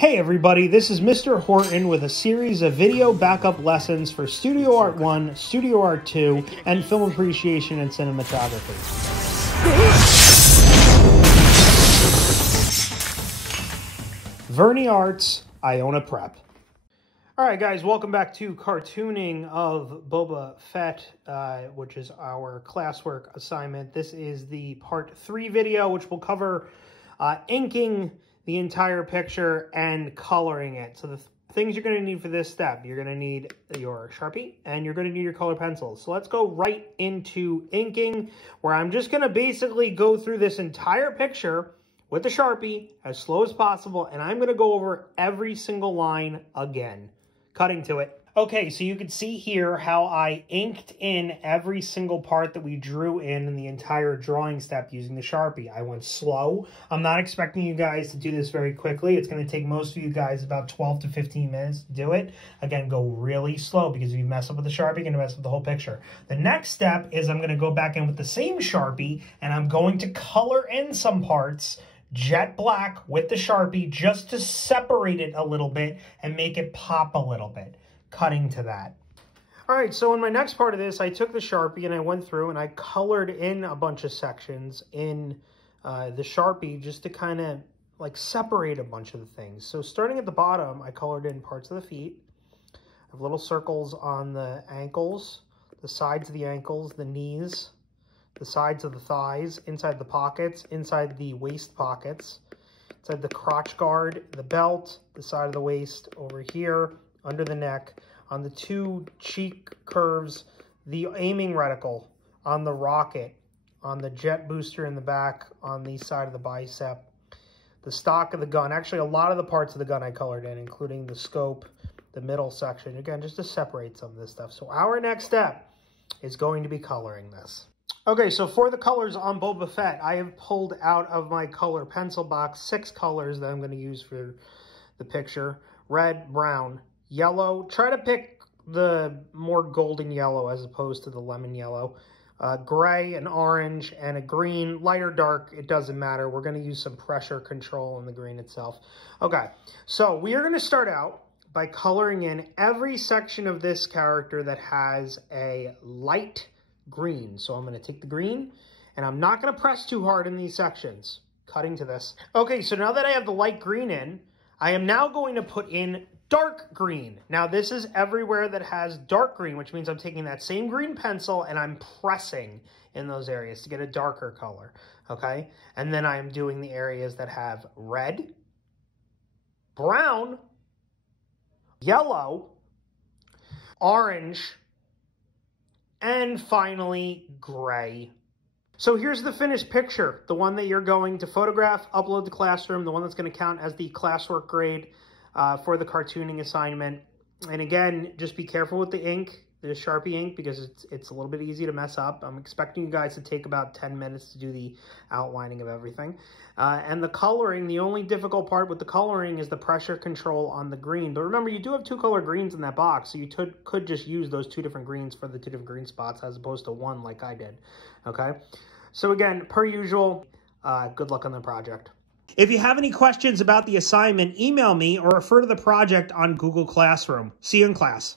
Hey everybody, this is Mr. Horton with a series of video backup lessons for Studio Art 1, Studio Art 2, and film appreciation and cinematography. Verni Arts, Iona Prep. Alright guys, welcome back to cartooning of Boba Fett, which is our classwork assignment. This is the part 3 video, which will cover inking the entire picture and coloring it. So the things you're going to need for this step, you're going to need your Sharpie and you're going to need your color pencils. So let's go right into inking, where I'm just going to basically go through this entire picture with the Sharpie as slow as possible, and I'm going to go over every single line again. Cutting to it. Okay, so you can see here how I inked in every single part that we drew in the entire drawing step using the Sharpie. I went slow. I'm not expecting you guys to do this very quickly. It's going to take most of you guys about 12 to 15 minutes to do it. Again, go really slow, because if you mess up with the Sharpie, you're going to mess up the whole picture. The next step is I'm going to go back in with the same Sharpie, and I'm going to color in some parts jet black with the Sharpie just to separate it a little bit and make it pop a little bit. Cutting to that. All right, so in my next part of this, I took the Sharpie and I went through and I colored in a bunch of sections in the Sharpie just to kind of like separate a bunch of the things. So starting at the bottom, I colored in parts of the feet. I have little circles on the ankles, the sides of the ankles, the knees, the sides of the thighs, inside the pockets, inside the waist pockets, inside the crotch guard, the belt, the side of the waist, over here, under the neck, on the two cheek curves, the aiming reticle, on the rocket, on the jet booster in the back, on the side of the bicep, the stock of the gun. Actually, a lot of the parts of the gun I colored in, including the scope, the middle section, again, just to separate some of this stuff. So our next step is going to be coloring this. Okay, so for the colors on Boba Fett, I have pulled out of my color pencil box 6 colors that I'm going to use for the picture. Red, brown, yellow. Try to pick the more golden yellow as opposed to the lemon yellow. Gray, an orange, and a green. Light or dark, it doesn't matter. We're going to use some pressure control on the green itself. Okay, so we are going to start out by coloring in every section of this character that has a light green. So I'm going to take the green, and I'm not going to press too hard in these sections. Cutting to this. Okay, so now that I have the light green in, I am now going to put in dark green. Now this is everywhere that has dark green, which means I'm taking that same green pencil and I'm pressing in those areas to get a darker color, okay? And then I'm doing the areas that have red, brown, yellow, orange, and finally gray. So here's the finished picture, the one that you're going to photograph, upload to Classroom, the one that's going to count as the classwork grade for the cartooning assignment. And again, just be careful with the ink, the Sharpie ink, because it's a little bit easy to mess up. I'm expecting you guys to take about 10 minutes to do the outlining of everything. And the coloring, the only difficult part with the coloring is the pressure control on the green. But remember, you do have 2 color greens in that box, so you could just use those 2 different greens for the 2 different green spots as opposed to 1 like I did, okay? So again, per usual, good luck on the project. If you have any questions about the assignment, email me or refer to the project on Google Classroom. See you in class.